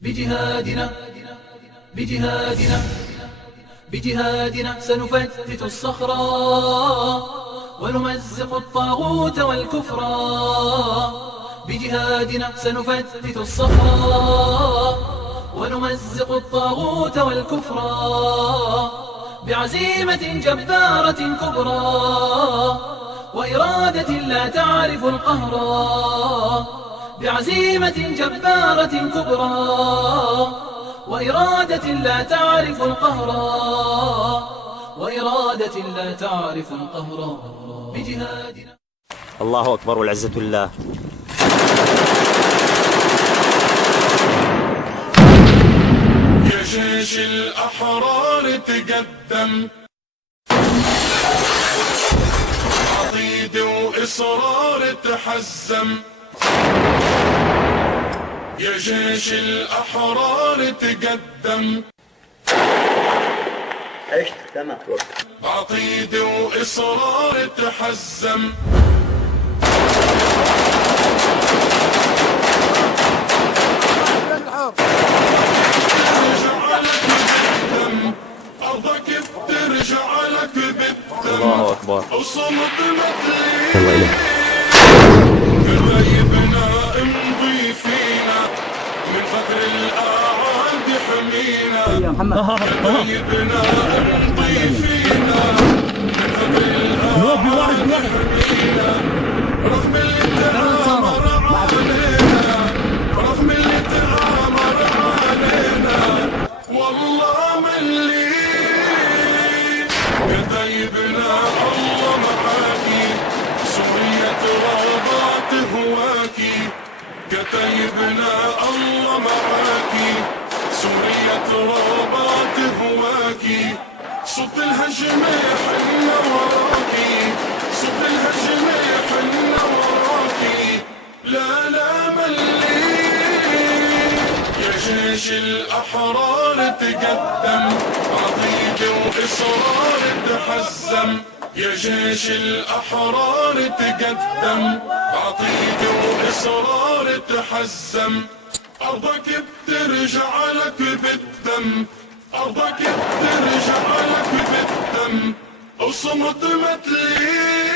بجهادنا بجهادنا بجهادنا سنفتت الصخرة ونمزق الطاغوت والكفر. بجهادنا سنفتت الصخرة ونمزق الطاغوت والكفر. بعزيمة جبارة كبرى وإرادة لا تعرف القهر. بعزيمة جبارة كبرى وإرادة لا تعرف القهر. وإرادة لا تعرف القهر. بجهادنا. الله أكبر والعزة لله. يا جيش الأحرار تقدم، عقيد وإصرار تحزم. يا جيش الأحرار تقدم، عشت تمام، عقيد وإصرار تحزم. أرضك بترجع لك بالدم. الله أكبر. وصمت مثلي الله إله. كتايبنا امضي فينا، من فكر الأعاد يحمينا. كتايبنا امضي فينا، من فكر الأعاد يحمينا. رغم اللي تآمر علينا، رغم اللي تآمر علينا، والله مليت. كتايبنا الله معاكي، سورية رابعة هواكي. كتايبنا الله معاكي، سورية رابعة هواكي. صوت الهجم يحن وراكي، صوت الهجم يحن وراكي. لا لا مليت. يا جيش الأحرار تقدم، عقيد وإصرار تحزم. يا جيش الأحرار تقدم، عقيد وإصرار تحزم. أرضك بترجع لك بالدم، أرضك بترجع لك بالدم. وصمت متلين.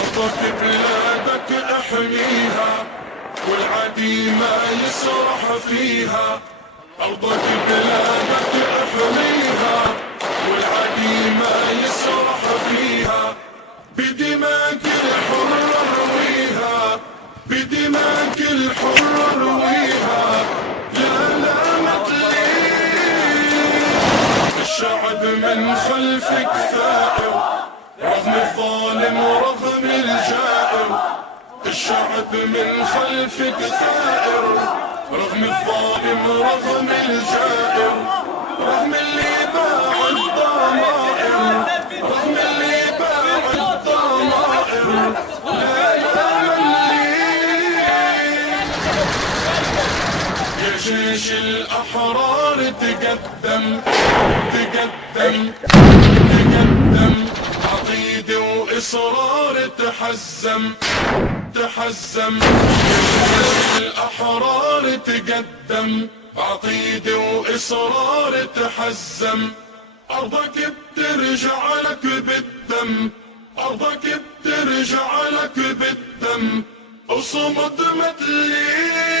أرضك بلادك احميها، والعدي ما يسرح فيها. أرضك بلادك احميها، والعدي ما يسرح فيها. بدماك الحرة رويها، بدماك الحرة رويها. لا لا متلين. الشعب من خلفك ثائر، رغم الظالم ورغم الجائر. الشعب من خلفك ثائر، رغم الظالم ورغم الجائر. رغم اللي باع الضمائر، رغم اللي باع الضمائر. لا لا مليت. يا جيش الأحرار تقدم، تقدم تقدم. عقيد وإصرار تحزم، تحزم. يا جيش الأحرار تقدم، عقيد وإصرار تحزم. أرضك بترجع لك بالدم، أرضك بترجع لك بالدم. وصمت متلين.